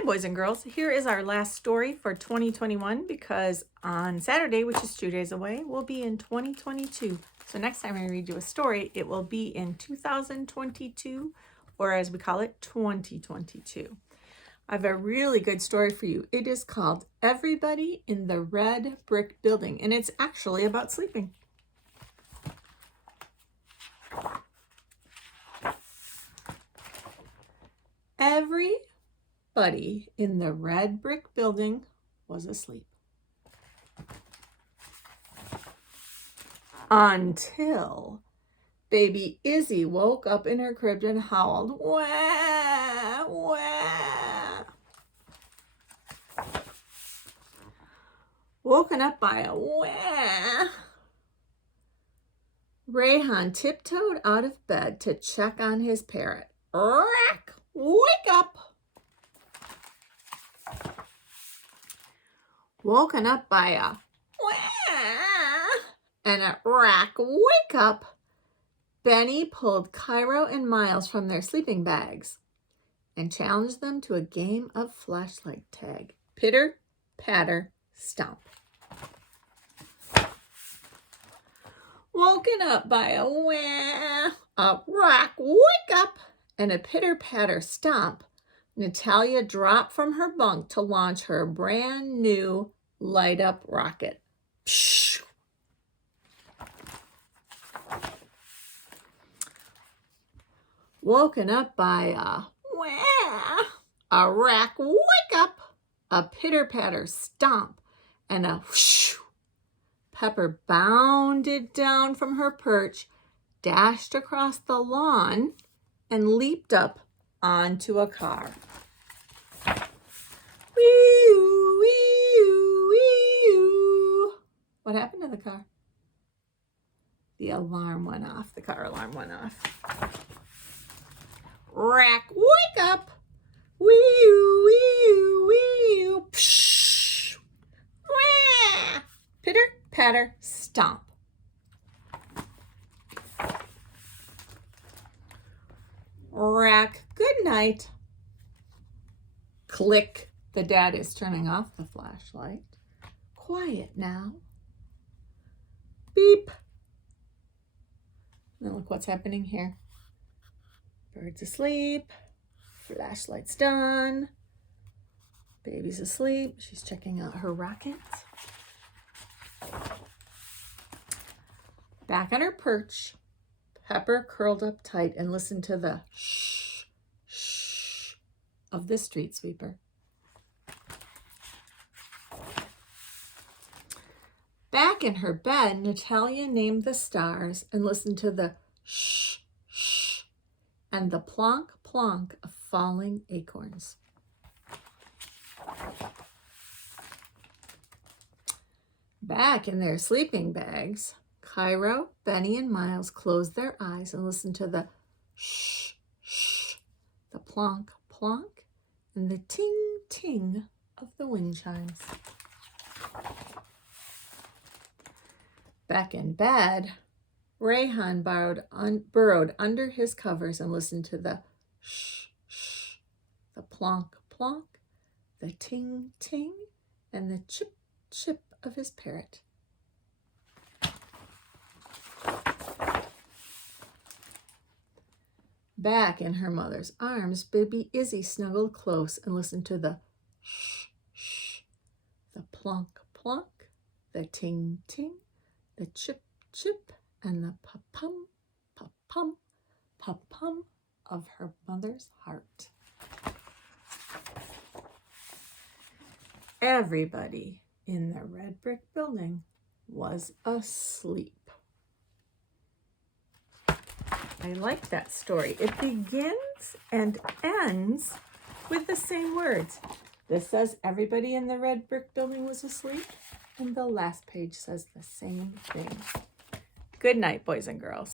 Hi, boys and girls. Here is our last story for 2021 because on Saturday, which is 2 days away, we'll be in 2022. So next time I read you a story, it will be in 2022, or as we call it, 2022. I have a really good story for you. It is called Everybody in the Red Brick Building, and it's actually about sleeping. Everybody in the red brick building was asleep. Until baby Izzy woke up in her crib and howled, "Wah, wah." Woken up by a wah, Rayhan tiptoed out of bed to check on his parrot. "Rack, wake up!" Woken up by a wah and a rack, wake up, Benny pulled Cairo and Miles from their sleeping bags and challenged them to a game of flashlight tag. Pitter, patter, stomp. Woken up by a wah, a rack, wake up, and a pitter, patter, stomp, Natalia dropped from her bunk to launch her brand new light-up rocket. Pshh. Woken up by a wah, a rack, wake up, a pitter-patter stomp, and a whoosh. Pepper bounded down from her perch, dashed across the lawn, and leaped up onto a car. Wee-oo, wee-oo, wee-oo. What happened to the car? The alarm went off. The car alarm went off. Rack, wake up! Wee-oo, wee-oo, wee-oo. Pshh! Wah! Pitter, patter, stomp. Rack, good night. Click, the dad is turning off the flashlight. Quiet now. Beep. Now look what's happening here. Bird's asleep. Flashlight's done. Baby's asleep. She's checking out her rockets. Back on her perch, Pepper curled up tight and listened to the shh, shh of the street sweeper. Back in her bed, Natalia named the stars and listened to the shh, shh, and the plonk, plonk of falling acorns. Back in their sleeping bags, Cairo, Benny, and Miles closed their eyes and listened to the shh, shh, the plonk, plonk, and the ting, ting of the wind chimes. Back in bed, Rayhan burrowed under his covers and listened to the shh, shh, the plonk, plonk, the ting, ting, and the chip, chip of his parrot. Back in her mother's arms, baby Izzy snuggled close and listened to the shh, shh, the plonk, plonk, the ting, ting, the chip, chip, and the pa-pum, pa-pum, pa-pum of her mother's heart. Everybody in the red brick building was asleep. I like that story. It begins and ends with the same words. This says everybody in the red brick building was asleep, and the last page says the same thing. Good night, boys and girls.